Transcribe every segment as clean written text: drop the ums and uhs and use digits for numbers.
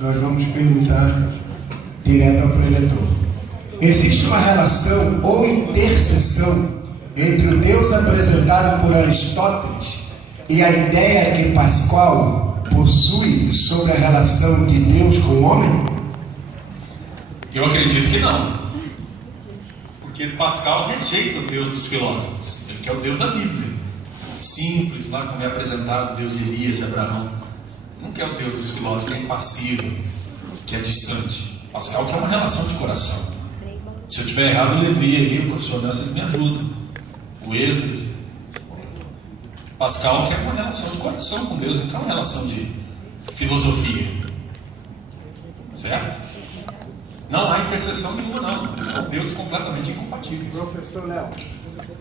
nós vamos perguntar direto ao preletor. Existe uma relação ou interseção entre o Deus apresentado por Aristóteles e a ideia que Pascal possui sobre a relação de Deus com o homem? Eu acredito que não. Porque Pascal rejeita o Deus dos filósofos. Ele quer o Deus da Bíblia. Simples, lá como é apresentado o Deus de Elias, de Abraão. Não quer o Deus dos filósofos, que é impassível, que é distante. Pascal quer uma relação de coração. Se eu estiver errado, o Levi aí, o professor Nelson, me ajuda. O Esdras. Pascal quer uma relação de coração com Deus, não quer uma relação de filosofia. Certo? Não há interseção nenhuma, não. São deuses completamente incompatíveis. Professor Léo.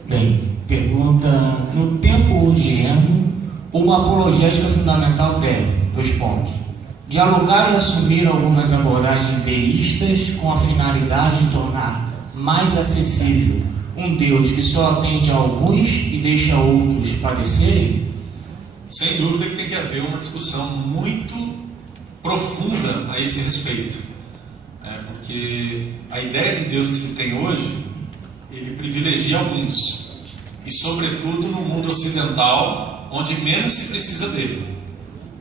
Bem, pergunta: no tempo urgente, uma apologética fundamental deve, dialogar e assumir algumas abordagens deístas com a finalidade de tornar mais acessível um Deus que só atende a alguns e deixa outros padecerem? Sem dúvida que tem que haver uma discussão muito profunda a esse respeito. Porque a ideia de Deus que se tem hoje, ele privilegia alguns. E sobretudo no mundo ocidental, onde menos se precisa dele.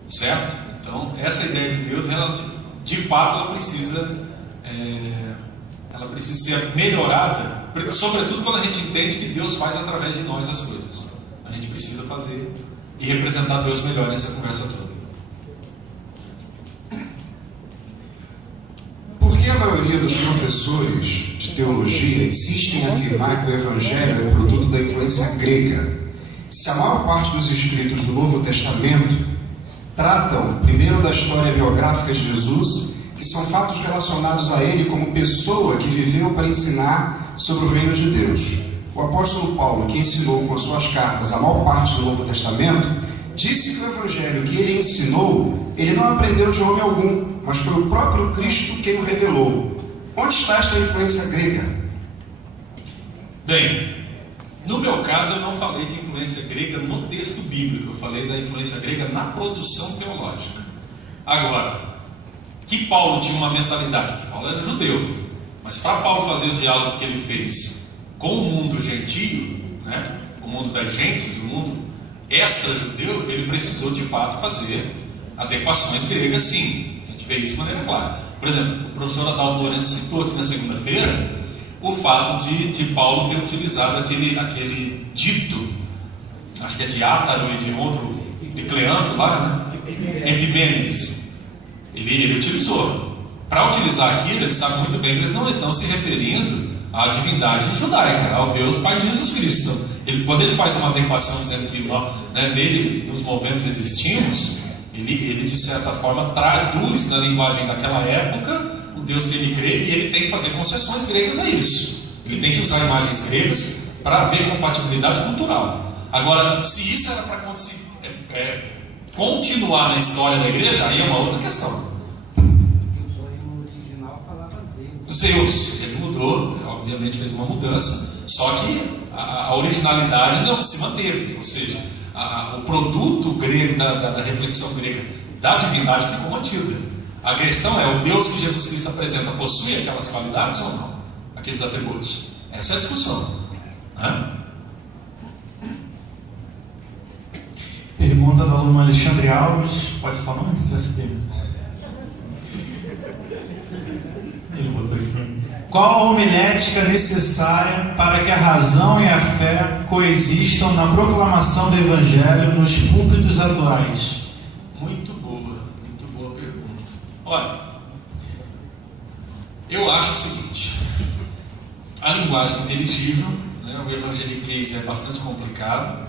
Certo? Então, essa ideia de Deus, de fato, ela precisa ser melhorada, sobretudo quando a gente entende que Deus faz através de nós as coisas. A gente precisa fazer e representar Deus melhor nessa conversa toda. Por que a maioria dos professores de teologia insistem em afirmar que o Evangelho é produto da influência grega, se a maior parte dos escritos do Novo Testamento tratam primeiro da história biográfica de Jesus, que são fatos relacionados a ele como pessoa que viveu para ensinar sobre o reino de Deus? O apóstolo Paulo, que ensinou com suas cartas a maior parte do Novo Testamento, disse que o Evangelho que ele ensinou, ele não aprendeu de homem algum, mas foi o próprio Cristo quem o revelou. Onde está esta influência grega? Bem, no meu caso eu não falei de influência grega no texto bíblico, eu falei da influência grega na produção teológica. Agora, que Paulo tinha uma mentalidade, porque Paulo era judeu, mas para Paulo fazer o diálogo que ele fez com o mundo gentio, o mundo das gentes, o mundo extra-judeu, ele precisou de fato fazer adequações gregas, sim. A gente vê isso de maneira clara. Por exemplo, o professor Adalto Lourenço citou aqui na segunda-feira o fato de Paulo ter utilizado aquele dito, acho que é de Átaro e de outro, de Cleanto lá, Epimênides. Ele utilizou. Para utilizar aquilo, ele sabe muito bem que eles não estão se referindo à divindade judaica, ao Deus Pai de Jesus Cristo. Quando ele faz uma adequação dizendo que nele nos movemos e existimos, ele de certa forma traduz na linguagem daquela época o Deus que ele crê, e ele tem que fazer concessões gregas a isso. Ele tem que usar imagens gregas para haver compatibilidade cultural. Agora, se isso era para continuar na história da igreja, aí é uma outra questão. No original falava Zeus, ele mudou, obviamente fez uma mudança, só que a originalidade não se manteve, ou seja, o produto grego da reflexão grega da divindade ficou mantido. A questão é: o Deus que Jesus Cristo apresenta possui aquelas qualidades ou não? Aqueles atributos? Essa é a discussão. Pergunta do aluno Alexandre Alves. Pode falar o nome? Já se Ele botou aqui. Qual a homilética necessária para que a razão e a fé coexistam na proclamação do Evangelho nos púlpitos atuais? Muito boa pergunta. Olha, eu acho o seguinte: a linguagem inteligível, o evangeliquez é bastante complicado,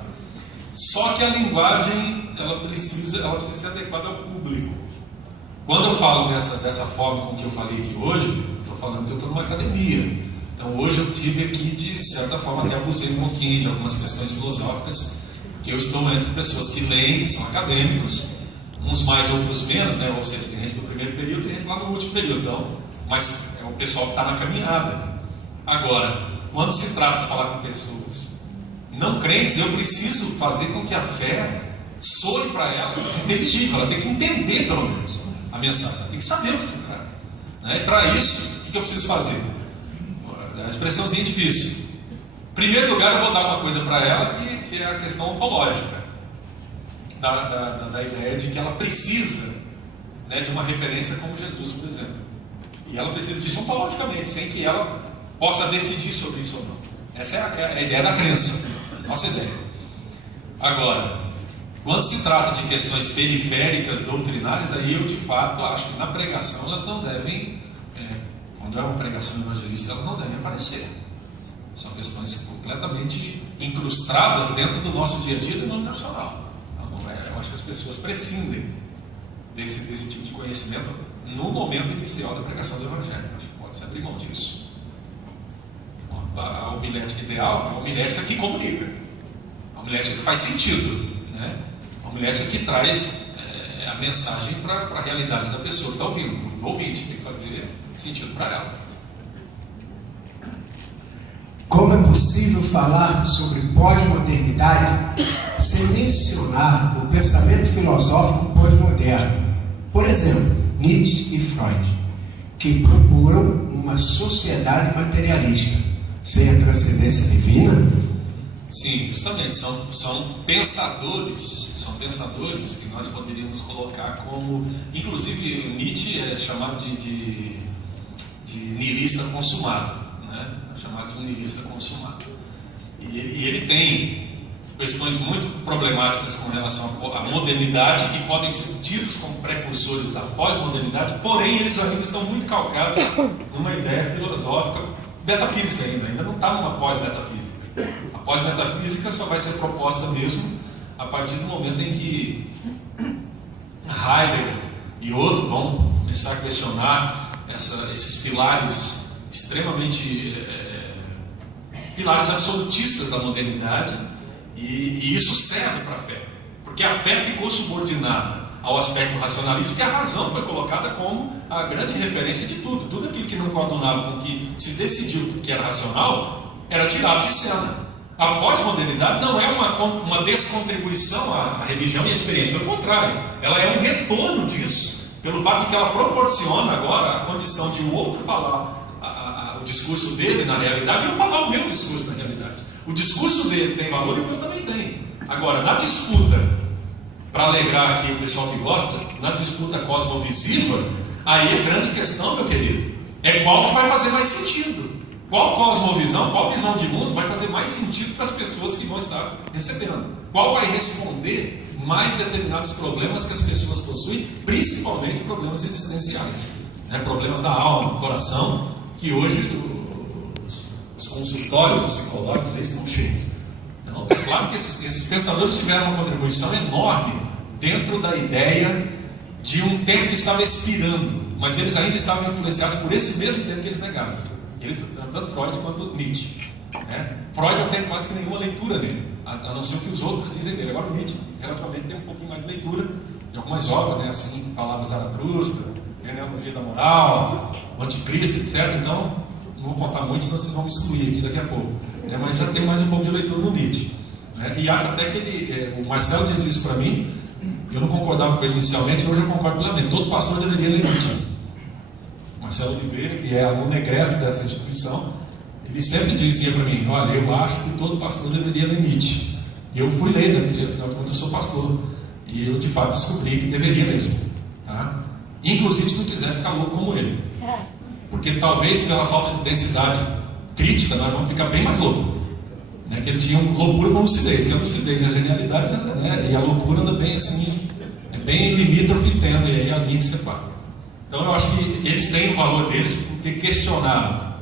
só que a linguagem ela precisa ser adequada ao público. Quando eu falo dessa forma com que eu falei aqui hoje, estou falando que eu estou numa academia. Então hoje eu tive aqui, de certa forma, até abusei um pouquinho de algumas questões filosóficas, que eu estou entre pessoas que leem, que são acadêmicos, uns mais, outros menos, ou seja, tem gente do primeiro período e gente lá no último período, então, mas é o pessoal que está na caminhada. Agora, quando se trata de falar com pessoas não crentes, eu preciso fazer com que a fé soe para ela inteligível, ela tem que entender pelo menos. a mensagem, tem que saber o que se trata. Né? E para isso, o que eu preciso fazer? A expressãozinha é difícil. Em primeiro lugar, eu vou dar uma coisa para ela que é a questão ontológica, da ideia de que ela precisa, né, de uma referência como Jesus, por exemplo. E ela precisa disso ontologicamente, sem que ela possa decidir sobre isso ou não. Essa é a ideia da crença, nossa ideia. Agora, quando se trata de questões periféricas, doutrinárias, aí eu de fato acho que na pregação elas não devem, quando é uma pregação evangelista, elas não devem aparecer. São questões completamente incrustadas dentro do nosso dia a dia denominacional. Eu acho que as pessoas prescindem desse tipo de conhecimento no momento inicial da pregação do Evangelho. Acho que pode se abrir mão disso. A homilética ideal é a homilética que comunica, a homilética que faz sentido, né? A homilética que traz a mensagem para a realidade da pessoa que está ouvindo. O ouvinte tem que fazer sentido para ela. Como é possível falar sobre pós-modernidade sem mencionar o pensamento filosófico pós-moderno? Por exemplo, Nietzsche e Freud, que procuram uma sociedade materialista, sem a transcendência divina? Sim, justamente, são pensadores que nós poderíamos colocar como, inclusive Nietzsche é chamado de niilista consumado, né? É chamado de um niilista consumado. E ele tem questões muito problemáticas com relação à modernidade, que podem ser tidos como precursores da pós-modernidade, porém eles ainda estão muito calcados numa ideia filosófica metafísica ainda não está numa pós-metafísica. A pós-metafísica só vai ser proposta mesmo a partir do momento em que Heidegger e outros vão começar a questionar esses pilares extremamente pilares absolutistas da modernidade, e isso serve para a fé, porque a fé ficou subordinada ao aspecto racionalista, porque a razão foi colocada como a grande referência de tudo aquilo que não coadunava com o que se decidiu que era racional, era tirado de cena. A pós-modernidade não é uma descontribuição à religião e à experiência, pelo contrário, ela é um retorno disso, pelo fato de que ela proporciona agora a condição de o outro falar o discurso dele na realidade e eu falar o meu discurso na realidade. O discurso dele tem valor e o meu também tem. Agora, na disputa, para alegrar aqui o pessoal que gosta, na disputa cosmovisiva, aí a grande questão, meu querido, é qual que vai fazer mais sentido. Qual cosmovisão, qual visão de mundo vai fazer mais sentido para as pessoas que vão estar recebendo? Qual vai responder mais determinados problemas que as pessoas possuem, principalmente problemas existenciais, né? Problemas da alma, do coração, que hoje os consultórios psicológicos aí estão cheios. Então, é claro que esses pensadores tiveram uma contribuição enorme dentro da ideia de um tempo que estava expirando, mas eles ainda estavam influenciados por esse mesmo tempo que eles negaram. Tanto Freud quanto Nietzsche, né? Freud não tem quase que nenhuma leitura dele, a não ser o que os outros dizem dele. Agora o Nietzsche relativamente tem um pouquinho mais de leitura de algumas obras, né? Assim, Palavras Zaratustra, Genealogia da Moral, o Anticristo, etc. Então não vou contar muito, senão vocês vão me excluir aqui daqui a pouco, né? Mas já tem mais um pouco de leitura no Nietzsche, né? E acho até que o Marcelo diz isso para mim, eu não concordava com ele inicialmente, hoje eu concordo plenamente. Todo pastor deveria ler Nietzsche. Marcelo Oliveira, que é aluno egresso dessa instituição, ele sempre dizia para mim: olha, eu acho que todo pastor deveria ler Nietzsche. E eu fui ler, né? Porque afinal de contas eu sou pastor, e eu de fato descobri que deveria mesmo, tá? Inclusive se não quiser ficar louco como ele, porque talvez pela falta de densidade crítica nós vamos ficar bem mais loucos, né? Que ele tinha loucura com lucidez, que a lucidez e a genialidade, né? E a loucura anda bem assim, é bem limítrofe, tendo, e aí a linha que separa. Então eu acho que eles têm o valor deles porque questionaram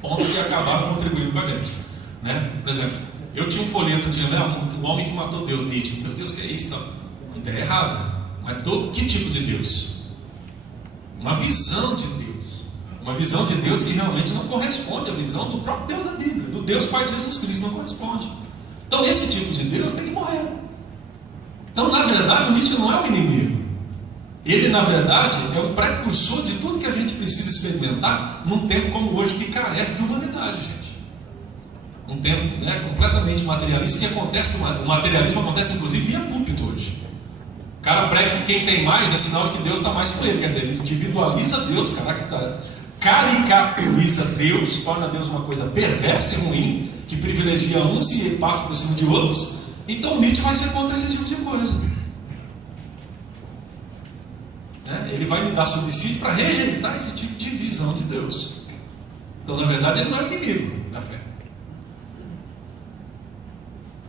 pontos que acabaram contribuindo com a gente, né? Por exemplo, eu tinha um folheto de o homem que matou Deus, Nietzsche. Meu Deus, que é isso? Uma ideia errada. Mas que tipo de Deus? Uma visão de Deus. Uma visão de Deus que realmente não corresponde à visão do próprio Deus da Bíblia, do Deus Pai de Jesus Cristo, não corresponde. Então esse tipo de Deus tem que morrer. Então na verdade o Nietzsche não é o inimigo. Ele, na verdade, é um precursor de tudo que a gente precisa experimentar num tempo como hoje, que carece de humanidade, gente. Um tempo, né, completamente materialista, que acontece, o materialismo acontece, inclusive, via púlpito hoje. cara prega que quem tem mais é sinal de que Deus está mais com ele. Quer dizer, ele individualiza Deus, caricaturiza Deus, torna Deus uma coisa perversa e ruim, que privilegia uns e passa por cima de outros. Então o Nietzsche vai ser contra esse tipo de coisa. Ele vai me dar subsídio para rejeitar esse tipo de visão de Deus. Então, na verdade, ele não é inimigo da fé.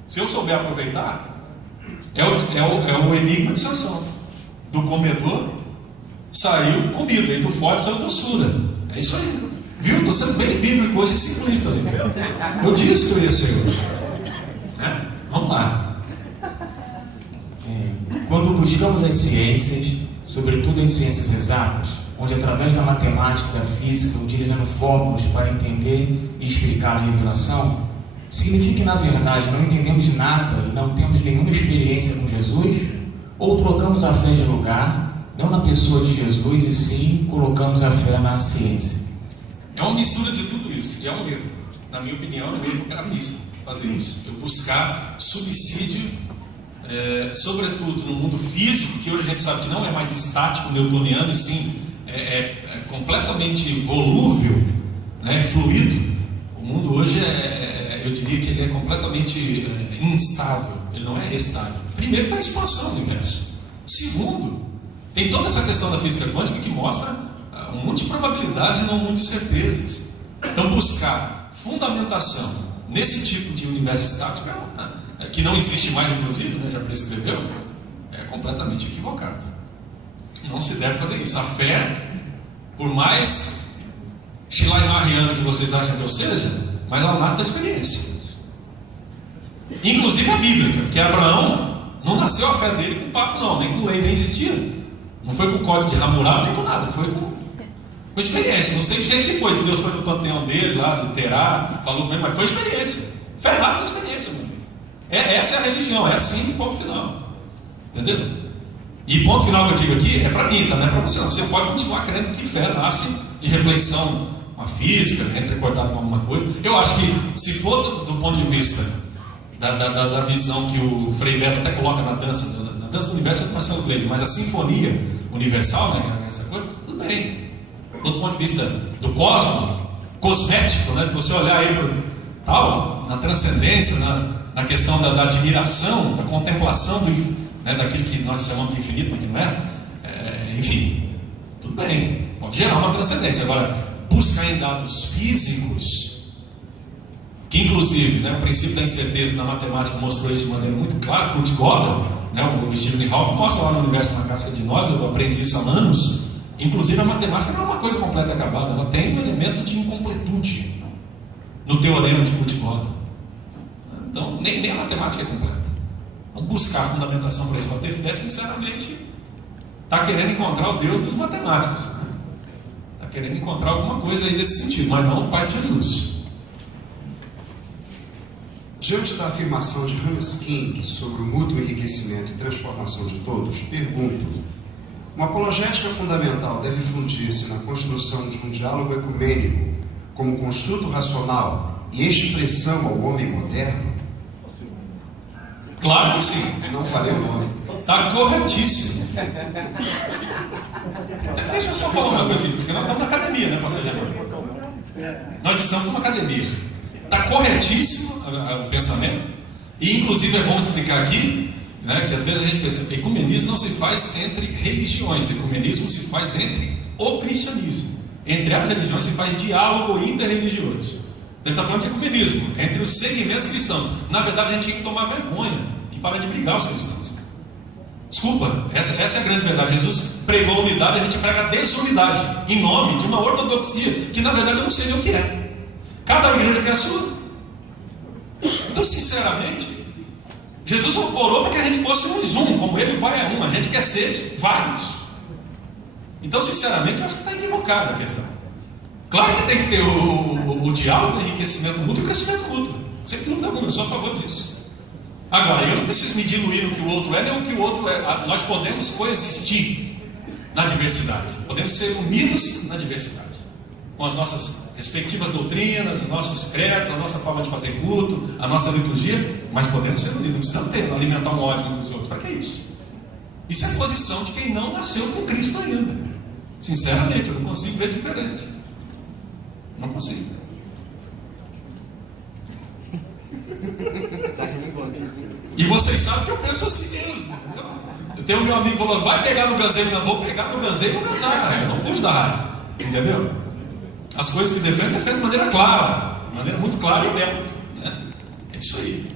Se eu souber aproveitar, é o enigma de Sansão. Do comedor saiu comida, e do forte saiu doçura. É isso aí. Viu? Estou sendo bem bíblico hoje e simplista. Eu disse que eu ia ser hoje. Vamos lá. Quando buscamos as ciências, sobretudo as ciências exatas, onde através da matemática e da física, utilizando fórmulas para entender e explicar a revelação, significa que na verdade não entendemos nada e não temos nenhuma experiência com Jesus? Ou trocamos a fé de lugar, não na pessoa de Jesus, e sim colocamos a fé na ciência? É uma mistura de tudo isso, e é um erro. Na minha opinião, é um erro gravista fazer isso. Eu buscar subsídio, sobretudo no mundo físico, que hoje a gente sabe que não é mais estático, newtoniano, e sim é completamente volúvel, fluido. O mundo hoje eu diria que ele é completamente instável, ele não é estável. Primeiro, está a expansão do universo. Segundo, tem toda essa questão da física quântica que mostra um monte de probabilidades e não um monte de certezas. Então, buscar fundamentação nesse tipo de universo estático, que não existe mais, inclusive, já prescreveu, é completamente equivocado. Não se deve fazer isso. A fé, por mais Schleiermachiano que vocês acham que eu seja, mas ela nasce da experiência. Inclusive a Bíblia, que Abraão não nasceu a fé dele com papo, não, nem com lei, nem existia. Não foi com o código de Hammurabi, nem com nada, foi com experiência. Não sei que jeito que foi, se Deus foi no panteão dele, lá, de Terá, falou mesmo, mas foi experiência. Fé nasce da experiência, meu amigo. Essa é a religião, é assim, ponto final. Entendeu? E ponto final que eu digo aqui é para mim, tá? Não é para você não. Você pode continuar crendo que fé nasce de reflexão, uma física, entrecortada com alguma coisa. Eu acho que, se for do ponto de vista da visão que o Frei Beto até coloca na dança do universo é do Marcelo Gleisi, mas a sinfonia universal, essa coisa, tudo bem. Do ponto de vista do cosmético, de você olhar aí na transcendência, na questão da admiração, da contemplação daquilo que nós chamamos de infinito, mas que não é, enfim, tudo bem, pode gerar uma transcendência. Agora, buscar em dados físicos, que inclusive o princípio da incerteza na matemática mostrou isso de maneira muito clara. Kurt Gödel, o Stephen Hawking mostra lá no Universo na Casca de Nós, eu aprendi isso há anos. Inclusive a matemática não é uma coisa completa e acabada, ela tem um elemento de incompletude no teorema de Kurt Gödel. Então nem a matemática é completa. Vamos buscar a fundamentação para isso, para ter fé, sinceramente, está querendo encontrar o Deus dos matemáticos, está querendo encontrar alguma coisa aí desse sentido, mas não o Pai de Jesus. Diante da afirmação de Hans King sobre o mútuo enriquecimento e transformação de todos, pergunto: uma apologética fundamental deve fundir-se na construção de um diálogo ecumênico como construto racional e expressão ao homem moderno? Claro que sim. Não falei o nome. Está corretíssimo. Deixa eu só falar uma coisa aqui, porque nós estamos na academia, pastor Germano? Nós estamos numa academia. Está corretíssimo o pensamento, e inclusive é bom explicar aqui, que às vezes a gente pensa, ecumenismo não se faz entre religiões, ecumenismo se faz entre o cristianismo. Entre as religiões se faz diálogo interreligioso. Ele está falando de ecumenismo, entre os segmentos cristãos. Na verdade, a gente tinha que tomar vergonha e parar de brigar os cristãos. Desculpa, essa é a grande verdade. Jesus pregou a unidade, a gente prega a desunidade, em nome de uma ortodoxia, que na verdade eu não sei nem o que é. Cada igreja quer a sua. Então, sinceramente, Jesus orou para que a gente fôssemos um, como Ele e o Pai é um. A gente quer ser vários. Então, sinceramente, eu acho que está equivocada a questão. Claro que tem que ter o diálogo, o enriquecimento mútuo e o crescimento mútuo. Sem dúvida alguma, eu sou a favor disso. Agora, eu não preciso me diluir no que o outro é, nem o que o outro é. Nós podemos coexistir na diversidade. Podemos ser unidos na diversidade. Com as nossas respectivas doutrinas, os nossos credos, a nossa forma de fazer culto, a nossa liturgia, mas podemos ser unidos. Não precisamos alimentar um ódio uns dos outros. Para que isso? Isso é a posição de quem não nasceu com Cristo ainda. Sinceramente, eu não consigo ver diferente. Não consigo. E vocês sabem que eu penso assim mesmo. Eu tenho um meu amigo falando, vai pegar no ganzeiro, não vou pegar no ganzeiro e vou ganzar, eu não fujo da área. Entendeu? As coisas que defendem de maneira clara, de maneira muito clara e bela. Né? É isso aí.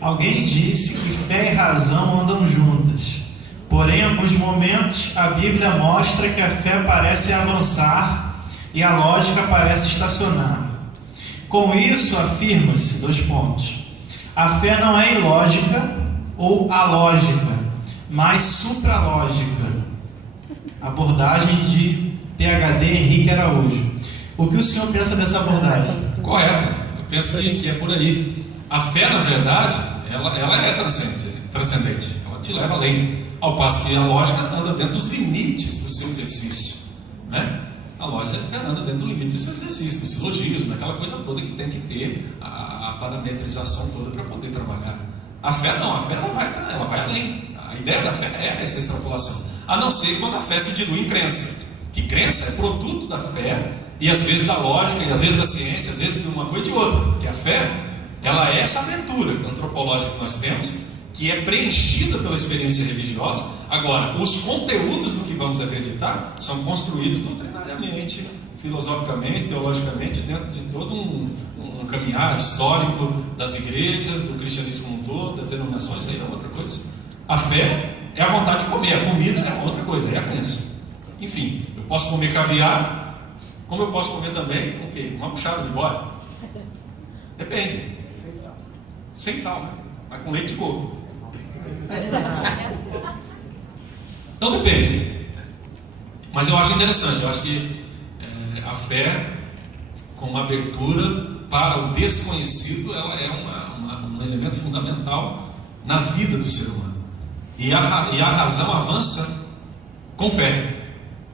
Alguém disse que fé e razão andam juntas. Porém, em alguns momentos, a Bíblia mostra que a fé parece avançar e a lógica parece estacionar. Com isso, afirma-se, 2 pontos. A fé não é ilógica ou alógica, mas supralógica. Abordagem de PhD Henrique Araújo. O que o senhor pensa dessa abordagem? Correto. Eu penso que é por aí. A fé, na verdade, ela é transcendente. Ela te leva além. Ao passo que a lógica anda dentro dos limites do seu exercício. Né? A lógica anda dentro do limite do seu exercício, do silogismo, daquela coisa toda que tem que ter a parametrização toda para poder trabalhar. A fé não, a fé ela vai além. A ideia da fé é essa extrapolação. A não ser quando a fé se dilui em crença. Que crença é produto da fé, e às vezes da lógica, e às vezes da ciência, às vezes de uma coisa e de outra. Porque a fé, ela é essa abertura antropológica que nós temos, que é preenchida pela experiência religiosa. Agora, os conteúdos no que vamos acreditar são construídos doutrinariamente, filosoficamente, teologicamente, dentro de todo um caminhar histórico das igrejas, do cristianismo como um todo, das denominações, aí é outra coisa. A fé é a vontade de comer, a comida é outra coisa, é a crença. Enfim, eu posso comer caviar, como eu posso comer também uma buchada de bode. Depende. Sem sal, né? Mas com leite de coco. Então depende. Mas eu acho interessante, eu acho que a fé, com uma abertura para o desconhecido, ela é um elemento fundamental na vida do ser humano. E a razão avança com fé.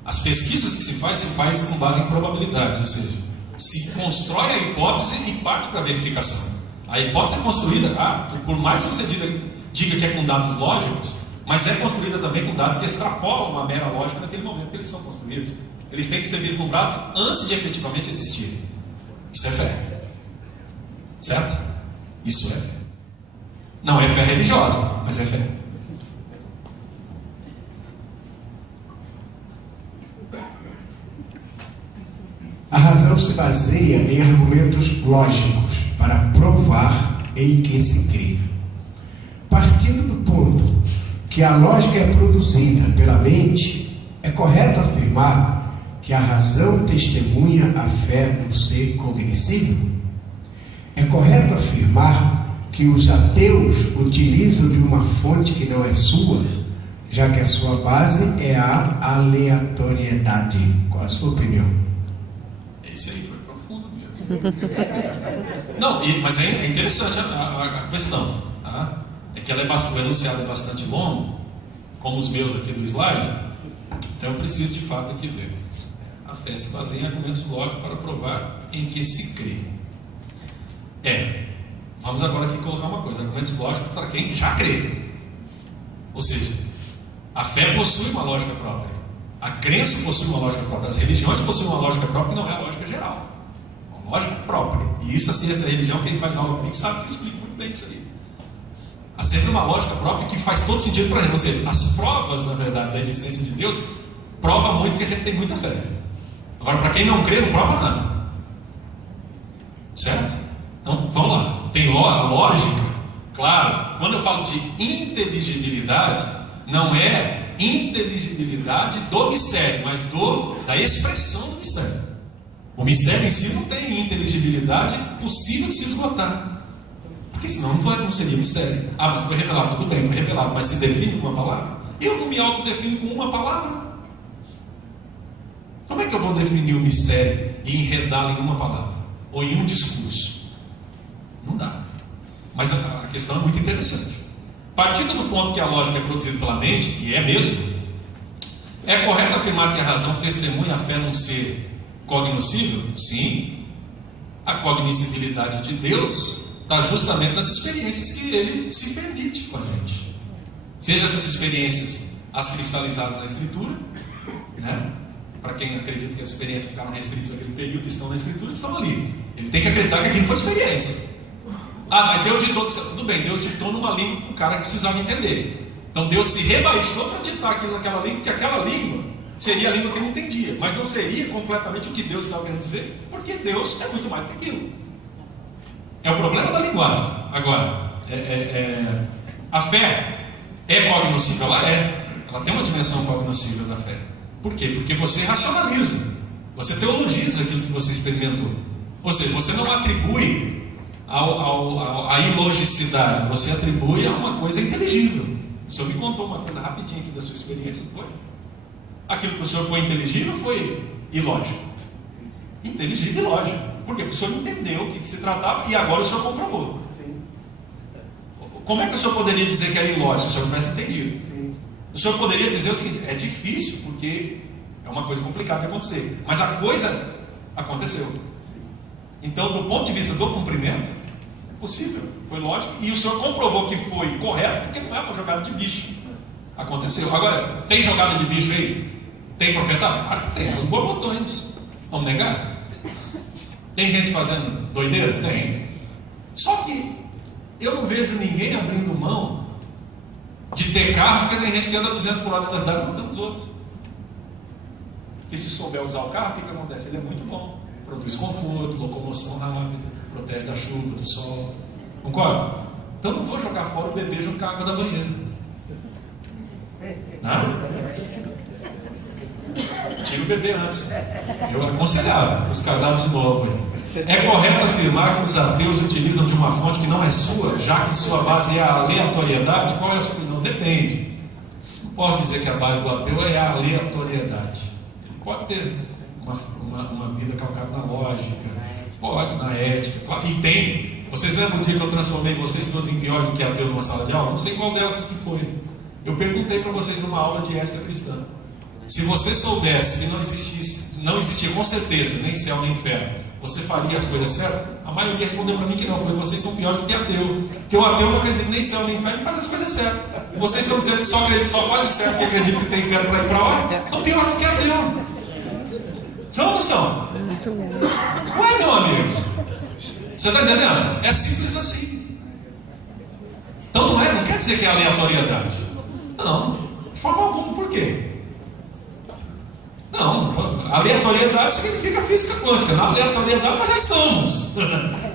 As pesquisas que se faz com base em probabilidades, ou seja, se constrói a hipótese e parte para a verificação. A hipótese é construída, por mais que você diga que é com dados lógicos, mas é construída também com dados que extrapolam uma mera lógica naquele momento que eles são construídos. Eles têm que ser vislumbrados antes de efetivamente existirem. Isso é fé. Certo? Isso é fé. Não é fé religiosa, mas é fé. A razão se baseia em argumentos lógicos para provar em que se crê. Partindo do ponto que a lógica é produzida pela mente, é correto afirmar que a razão testemunha a fé no ser cognoscível? É correto afirmar que os ateus utilizam de uma fonte que não é sua, já que a sua base é a aleatoriedade? Qual a sua opinião? Esse aí foi profundo mesmo. Não, mas é interessante a questão. Tá? É que o enunciado é bastante longo, como os meus aqui do slide, então eu preciso de fato aqui ver. A fé se baseia em argumentos lógicos para provar em que se crê. Vamos agora aqui colocar uma coisa: argumentos lógicos para quem já crê. Ou seja, a fé possui uma lógica própria. A crença possui uma lógica própria. As religiões possuem uma lógica própria que não é a lógica geral. Uma lógica própria. E isso, a ciência da religião, quem faz aula comigo sabe que eu explico muito bem isso aí. Há sempre uma lógica própria que faz todo sentido para a gente. Ou seja, as provas, na verdade, da existência de Deus provam muito que a gente tem muita fé. Agora, para quem não crê, não prova nada. Certo? Então, vamos lá. Tem lógica, claro. Quando eu falo de inteligibilidade, não é inteligibilidade do mistério, mas da expressão do mistério. O mistério em si não tem inteligibilidade possível de se esgotar, porque senão não seria mistério. Mas foi revelado, tudo bem, foi revelado, mas se define com uma palavra? Eu não me autodefino com uma palavra. Como é que eu vou definir o mistério e enredá-lo em uma palavra ou em um discurso? Não dá. Mas a questão é muito interessante. Partindo do ponto que a lógica é produzida pela mente, e é mesmo, é correto afirmar que a razão testemunha a fé num ser cognoscível? Sim. A cognoscibilidade de Deus está justamente nas experiências que Ele se permite com a gente. Seja essas experiências as cristalizadas na Escritura, né? Para quem acredita que as experiências ficaram restritas naquele período, estão na Escritura, estão ali. Ele tem que acreditar que aquilo foi experiência. Mas Deus ditou, tudo bem, Deus ditou numa língua que o cara precisava entender. Então Deus se rebaixou para ditar aquilo naquela língua, porque aquela língua seria a língua que ele entendia, mas não seria completamente o que Deus estava querendo dizer, porque Deus é muito mais do que aquilo. É o problema da linguagem. Agora, a fé é cognoscível? Ela é. Ela tem uma dimensão cognoscível da fé. Por quê? Porque você racionaliza, você teologiza aquilo que você experimentou. Ou seja, você não atribui a ilogicidade, você atribui a uma coisa inteligível. O senhor me contou uma coisa rapidinho aqui da sua experiência, foi? Aquilo que o senhor foi inteligível foi ilógico. Inteligível e ilógico. Por quê? Porque o senhor entendeu o que se tratava e agora o senhor comprovou. Sim. Como é que o senhor poderia dizer que era ilógico se o senhor não tivesse entendido? Sim. O senhor poderia dizer o seguinte: é difícil porque é uma coisa complicada de acontecer, mas a coisa aconteceu. Sim. Então, do ponto de vista do cumprimento, é possível, foi lógico, e o senhor comprovou que foi correto, porque não é uma jogada de bicho. Aconteceu. Agora, tem jogada de bicho aí? Tem profetado? Claro que tem, os borbotões. Vamos negar? Tem gente fazendo doideira? Tem. Só que eu não vejo ninguém abrindo mão de ter carro, porque tem gente que anda 200 por hora dentro da cidade matando os outros. E se souber usar o carro, o que acontece? Ele é muito bom. Produz conforto, locomoção rápida, protege da chuva, do sol. Concorda? Então não vou jogar fora o bebê junto com a água da banheira. Não? Tira o bebê antes. Eu aconselhava os casados de novo aí. É correto afirmar que os ateus utilizam de uma fonte que não é sua, já que sua base é a aleatoriedade? Qual é a sua opinião? Depende. Não posso dizer que a base do ateu é a aleatoriedade. Ele pode ter uma vida calcada na lógica, pode, na ética, claro. E tem. Vocês lembram do dia que eu transformei vocês todos em piores do que ateu numa sala de aula? Não sei qual dessas que foi. Eu perguntei para vocês numa aula de ética cristã: se você soubesse que não existia com certeza nem céu nem inferno, você faria as coisas certas? A maioria respondeu para mim que não. Eu falei: vocês são piores do que ateu, porque o ateu não acredita nem céu nem inferno e faz as coisas certas. Vocês estão dizendo que só faz certo porque acredita que tem inferno para ir para lá? São piores do que ateu. São ou não são? Ué, meu amigo, você está entendendo? É simples assim. Então não quer dizer que é aleatoriedade. Não, de forma alguma. Por quê? Não, aleatoriedade significa física quântica. Na aleatoriedade nós já estamos.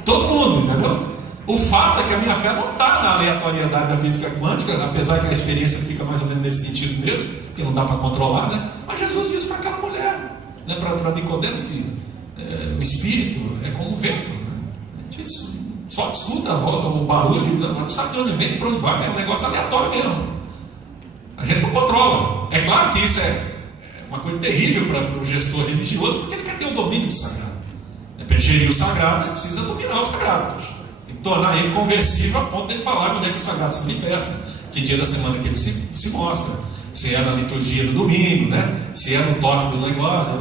Todo mundo, entendeu? O fato é que a minha fé não está na aleatoriedade da física quântica, apesar que a experiência fica mais ou menos nesse sentido mesmo, que não dá para controlar, né? Mas Jesus disse para aquela mulher, né, para Nicodemos, que o espírito é como o vento, né? A gente só escuta o barulho, não sabe de onde vem, para onde vai, é um negócio aleatório mesmo. A gente não controla. É claro que isso é uma coisa terrível para o gestor religioso, porque ele quer ter o domínio do sagrado. Para gerir o sagrado, ele precisa dominar o sagrado, e tornar ele conversível a ponto de ele falar onde é que o sagrado se manifesta, que dia da semana que ele se mostra, se é na liturgia do domingo, né? Se é no toque do negócio,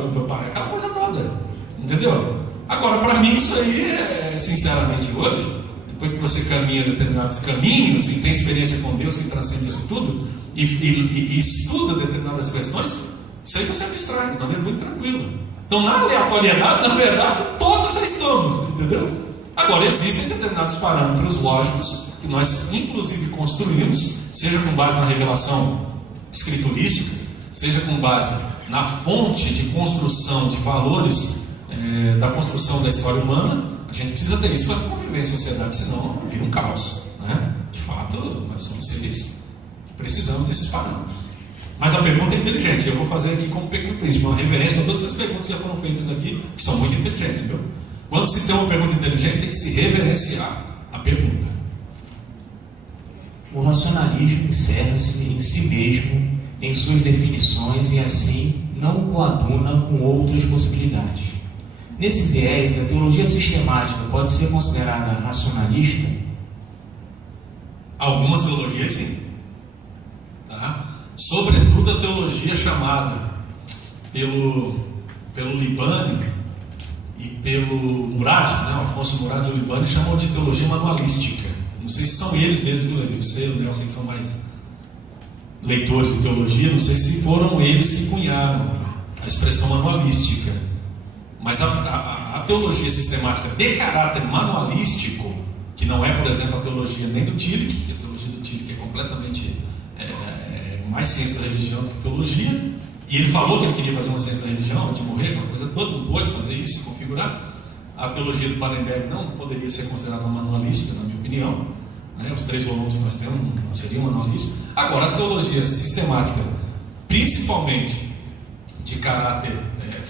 aquela coisa toda, entendeu? Agora, para mim, isso aí, sinceramente, hoje, depois que você caminha determinados caminhos e tem experiência com Deus que transcende isso tudo, e estuda determinadas questões, isso aí você abstrai, de maneira muito tranquila. Então, na aleatoriedade, na verdade, todos já estamos, entendeu? Agora, existem determinados parâmetros lógicos que nós, inclusive, construímos, seja com base na revelação escriturística, seja com base na fonte de construção de valores da construção da história humana. A gente precisa ter isso para conviver em sociedade, senão vira um caos, né? De fato, nós somos seres que precisamos desses parâmetros. Mas a pergunta é inteligente. Eu vou fazer aqui como Pequeno Príncipe uma reverência para todas as perguntas que já foram feitas aqui, que são muito inteligentes, viu? Quando se tem uma pergunta inteligente, tem que se reverenciar a pergunta. O racionalismo encerra-se em si mesmo, em suas definições, e assim não coaduna com outras possibilidades. Nesse viés, a teologia sistemática pode ser considerada racionalista? Algumas teologias, sim. Tá? Sobretudo a teologia chamada pelo Libânio e pelo Murad, né? O Afonso Murad e o Libânio chamam de teologia manualística. Não sei se são eles mesmos, você e o Nelson, que são mais leitores de teologia, não sei se foram eles que cunharam a expressão manualística, mas a teologia sistemática de caráter manualístico, que não é, por exemplo, a teologia nem do Tillich, que a teologia do Tillich é completamente mais ciência da religião do que teologia, e ele falou que ele queria fazer uma ciência da religião antes de morrer, uma coisa, todo mundo pode fazer isso, se configurar. A teologia do Pannenberg não poderia ser considerada manualística, na minha opinião, né? Os 3 volumes que nós temos não seriam manualísticos. Agora, as teologias sistemáticas, principalmente de caráter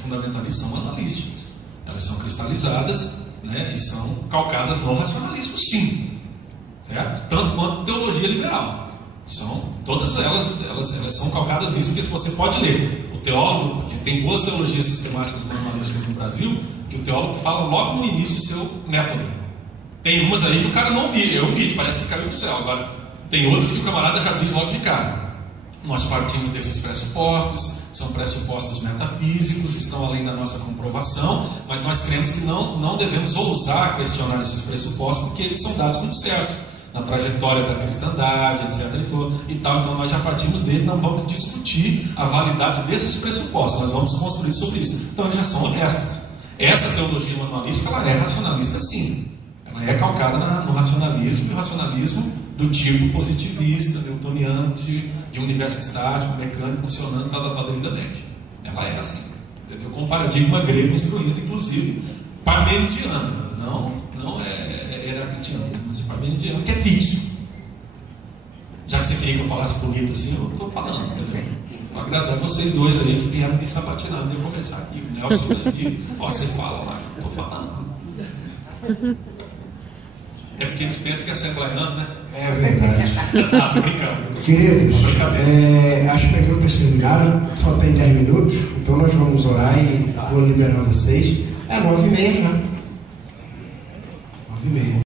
fundamentalista, são manualísticas. Elas são cristalizadas, né? E são calcadas no racionalismo, sim, certo? Tanto quanto teologia liberal. Todas elas são calcadas nisso, porque você pode ler o teólogo, porque tem boas teologias sistemáticas manualísticas no Brasil, que o teólogo fala logo no início o seu método. Tem umas aí que o cara não omite, parece que caiu do céu. Agora, tem outras que o camarada já diz logo de cara. Nós partimos desses pressupostos, são pressupostos metafísicos, estão além da nossa comprovação, mas nós cremos que não devemos ousar questionar esses pressupostos, porque eles são dados muito certos na trajetória da cristandade, etc. e tal. Então nós já partimos dele, não vamos discutir a validade desses pressupostos, nós vamos construir sobre isso. Então eles já são honestos. Essa teologia manualística, ela é racionalista, sim. Ela é calcada no racionalismo, e o racionalismo do tipo positivista, newtoniano, de universo estático, mecânico, funcionando, tal, devidamente. Ela é assim, entendeu? Com um paradigma grego instruído, inclusive, parmenidiano, não é heraclitiano, mas parmenidiano, que é fixo. Já que você queria que eu falasse bonito assim, eu estou falando, entendeu? Vou agradar vocês dois aí que vieram me sabatinando e eu começar aqui. O Nelson, você fala lá, eu estou falando. É porque eles pensam que é assembleiano, né? É verdade. Tô brincando. Queridos, as perguntas terminaram, só tem 10 minutos, então nós vamos orar e vou liberar vocês. É 9h30 já. 9h30.